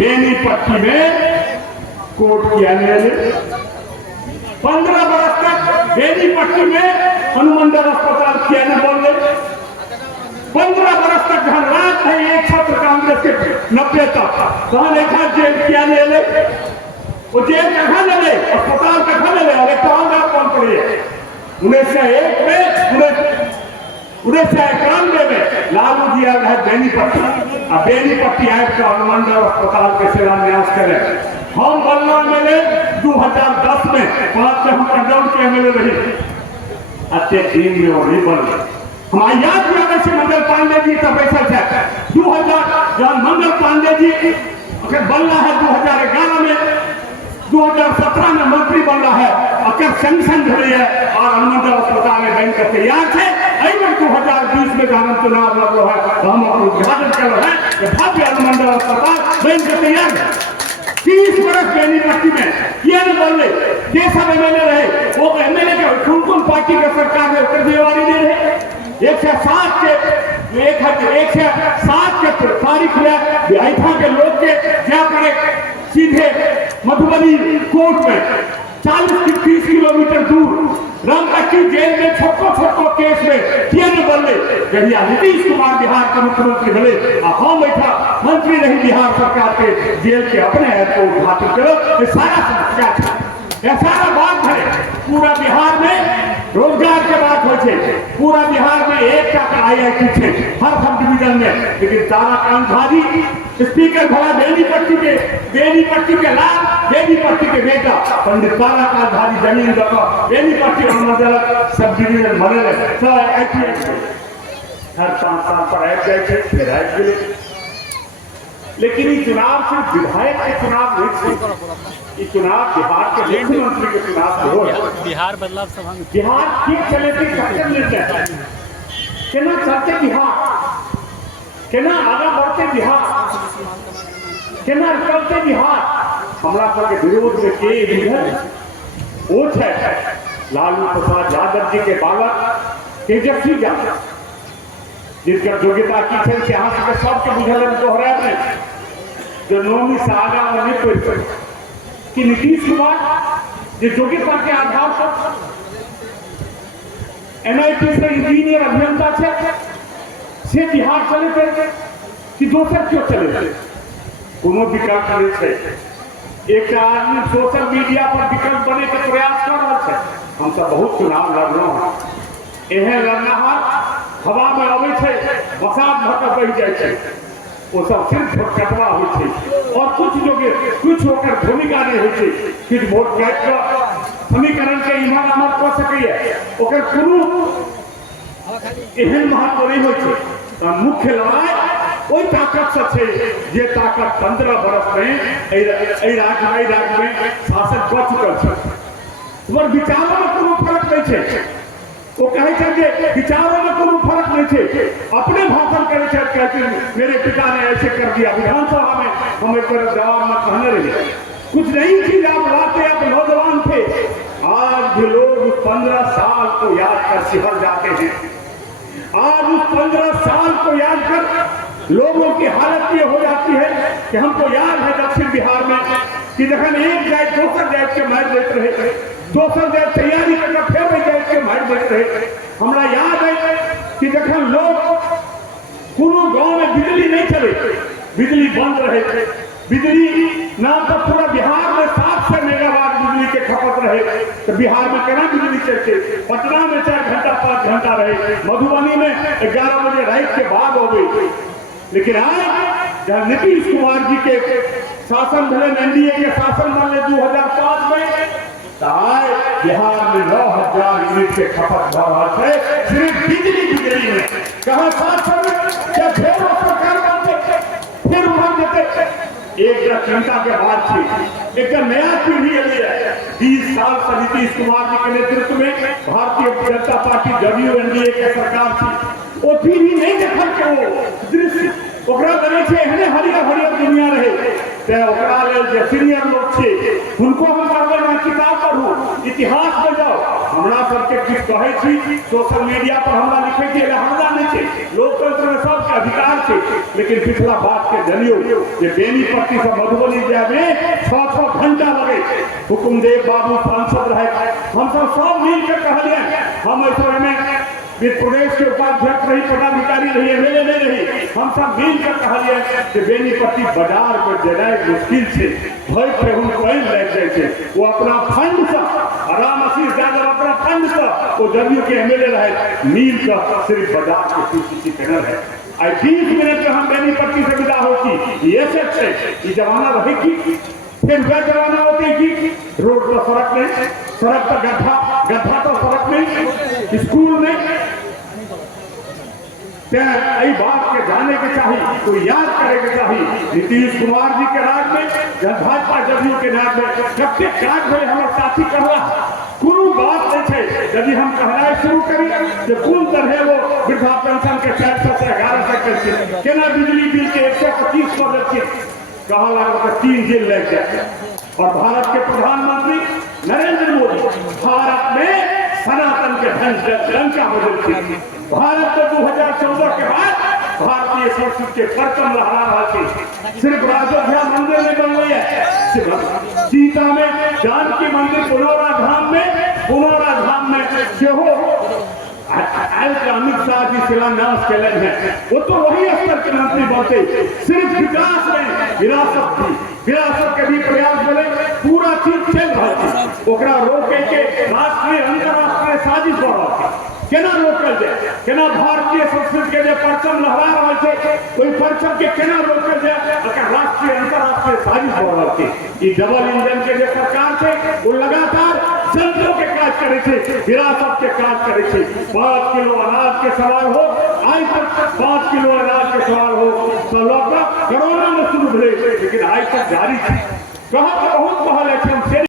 बेनीपट्टी में कोर्ट किया न्यायालय। 15 बरस तक बेनीपट्टी में अनुमंडल अस्पताल किया न बोल रहे। 15 बरस तक घर रात है एक छात्र कांग्रेस के 90 तक कहा लिखा जेल किया न्यायालय। वो जेल कहा ले ले, अस्पताल कहा ले ले, अरे कहाँ कौन पड़ी है। 1901 में 1991 में लालू जी आया है बेनीपट्टी। अब बेनीपट्टी एक्ट का अनुमंडल अस्पताल के शिलान्यास करें। हम बल्ला मिले 2010 में 5 में हम कंट्रोल के एमएलए रहे। अच्छे टीम में वो नहीं बन गए। हमारे याद में वैसे मंगल पांडे जी का पैसा था 2000 मंगल पांडे जी अगर बल्ला है 2011 में 2017 में मंत्री बन रहा है अगर सेंक्शन धरी है और अनुमंडल अस्पताल में बैंक तैयार है। 2020 में जहां चुनाव लड़ रहा है हम उद्घाटन कर रहे हैं भव्य अनुमंडल अस्पताल बैंक तैयार है। 30 वर्ष बेनीपट्टी में ये नहीं बोल रहे ये सब एमएलए रहे वो एमएलए के कौन पार्टी का सरकार में उत्तर जिम्मेवारी नहीं रहे। 107 के तारीख में बिहाइफा के लोग के जा पड़े सीधे मधुबनी कोर्ट में 40-30 किलोमीटर दूर रामपट्टी जेल में छोटो केस में किया न बोले जहिया नीतीश कुमार बिहार के मुख्यमंत्री बने हम बैठा मंत्री रही बिहार सरकार के जेल के अपने ऐप को उद्घाटन करो। ये सारा समस्या था, यह सारा बात है। पूरा बिहार में रोजगार के बात हो पूरा बिहार में एक का IIT थे हर सब डिवीजन में, लेकिन तारा कांधारी स्पीकर भला बेनीपट्टी के लाभ बेनीपट्टी के बेटा पंडित तारा कांधारी जमीन दबा बेनीपट्टी अनुमंडल सब डिवीजन बने हर 5 साल पर ऐप गए फिर ऐप गिरे। लेकिन ये चुनाव सिर्फ विधायक के चुनाव नहीं थे, ये चुनाव बिहार के मुख्यमंत्री के चुनाव हो बिहार बदलाव सभा में बिहार ठीक चले थे सबसे मिलते हैं केना चलते बिहार केना आगे बढ़ते बिहार केना चलते बिहार हमरा पर के विरोध में के लीडर वो है लालू प्रसाद यादव जी के बालक तेजस्वी यादव जिनका योग्यता की थे यहाँ से सबके बुझल दोहरा में जो नौवीं से आगा और नहीं पढ़ सके कि नीतीश कुमार जो योग्यता के आधार पर MIT से इंजीनियर अभियंता से बिहार चले थे कि दोसर क्यों चले थे कोनो विकल्प नहीं थे। एक आदमी सोशल मीडिया पर विकल्प बने के प्रयास कर रहा है। हम सब बहुत चुनाव लड़ रहे हैं एहन लड़नाहार हवा में अबै छै बसात भर बह जाए वो सब सिर्फ भटकटवा हो और कुछ होकर भूमिका नहीं हो कुछ वोट काट कर समीकरण के इम्हर आमर कर सके ओकर कोनो एहन महत्व नहीं हो। मुख्य लड़ाई वही ताकत से छै जे ताकत 15 बरस में राज्य में शासन कर चुकल छै। विचारों में कोनो फर्क नहीं है। वो कहे विचारों में कोई फर्क नहीं थे। अपने भाषण करे मेरे पिता ने ऐसे कर दिया विधानसभा में हम एक जवाब में कहने रहे कुछ नहीं थी आप लाते आप नौजवान थे। आज भी लोग उस 15 साल को याद कर सिहर जाते हैं। आज उस 15 साल को याद कर लोगों की हालत ये हो जाती है कि हमको याद है दक्षिण बिहार में कि जखन एक जाए दोसर जाए के मार देते रहे दोसर जाए तैयारी करके फिर जाए के मार देते रहे। हमरा याद है कि जखन लोग कोनो गांव में बिजली नहीं चले बिजली बंद रहे थे बिजली नाम पर पूरा बिहार में 700 मेगावाट बिजली के खपत रहे तो बिहार में केना बिजली चलते। पटना में 4 घंटा 5 घंटा रहे मधुबनी में 11 बजे रात के बाद हो गई। लेकिन आज जहाँ नीतीश कुमार जी के शासन भले NDA के शासन बने 2005 में बिहार में 9,000 यूनिट के खपत हो रहा है सिर्फ बिजली में। कहा 700 में सरकार फिर उमर देते एक चिंता के बाद थी एक नया पीढ़ी है 20 साल से नीतीश कुमार जी के नेतृत्व में भारतीय जनता पार्टी WNDA के सरकार थी। वो पीढ़ी नहीं देखल के वो दृश्य ओकरा बने छे एहने हरियर दुनिया रहे ते ओकरा लेल जे सीनियर लोग छे उनको हम कहबे ना किताब पढ़ू इतिहास में जाओ हमरा सबके किछु कहै छी सोशल मीडिया पर हमरा लिखै छी हमरा नहीं छै लोकतंत्र में सबके अधिकार छै लेकिन पिछला बात के जनियो जे बेनीपट्टी से मधुबनी जाए में 6 घंटा लगे हुकुमदेव बाबू सांसद रहे हम सब मिल के कहलिए हम ऐसे में प्रदेश के उपाध्यक्ष रही पदाधिकारी रही एमएलए नहीं रही हम सब मिल कर कहलिए कि बेनीपट्टी बाजार पर जनाए मुश्किल से भय पे हम कहीं लग जाए थे वो अपना फंड से राम आशीष यादव अपना फंड से वो जदयू के एमएलए रहे मिल कर सिर्फ बाजार के सीसीटी कैमरा है आई 20 मिनट में हम बेनीपट्टी से विदा होती ये सब है ये जमाना रहेगी फिर वह जमाना होती कि रोड पर सड़क नहीं सड़क पर गड्ढा तो सड़क नहीं स्कूल नहीं यही बात के जाने के चाहिए तो याद करे के चाहिए नीतीश कुमार जी के राज में जब भाजपा जदयू के राज में कब तक काज भले हमारे साथी कहला कोनो बात नहीं है यदि हम कहनाए शुरू करी कि कौन तरह वो वृद्धा पेंशन के 400 से 1100 करके केना बिजली बिल के 125 कर देते कहा लगा 3 जेल लग जाए और भारत के प्रधानमंत्री नरेंद्र मोदी भारत में सनातन के डंका बदलती भारत को 2014 के बाद भारतीय संस्कृति के परचम लहरा रहा थी सिर्फ अयोध्या मंदिर में बन गई है सीता में जानकी मंदिर पुनौरा धाम में अमित शाह जी शिलान्यास के लिए है वो तो वही स्तर के मंत्री बनते सिर्फ विकास में विरासत के भी प्रयास मिले पूरा चीज चल रहा थी ओकरा रोके के राष्ट्रीय अंतरराष्ट्रीय साजिश हो रहा थी केना रोकल जाए केना भारतीय संस्कृति के जो परचम लहरा रहा है कोई परचम के केना रोकल जाए अगर राष्ट्रीय अंतरराष्ट्रीय साजिश हो रहा थी ये डबल इंजन के जो सरकार थे वो लगातार जनता के काज करे थे विरासत के काज करे थे 5 किलो अनाज के सवाल हो आज तक 5 किलो अनाज के सवाल हो तो लॉकडाउन कोरोना में शुरू हुए लेकिन आज तक जारी थी कहा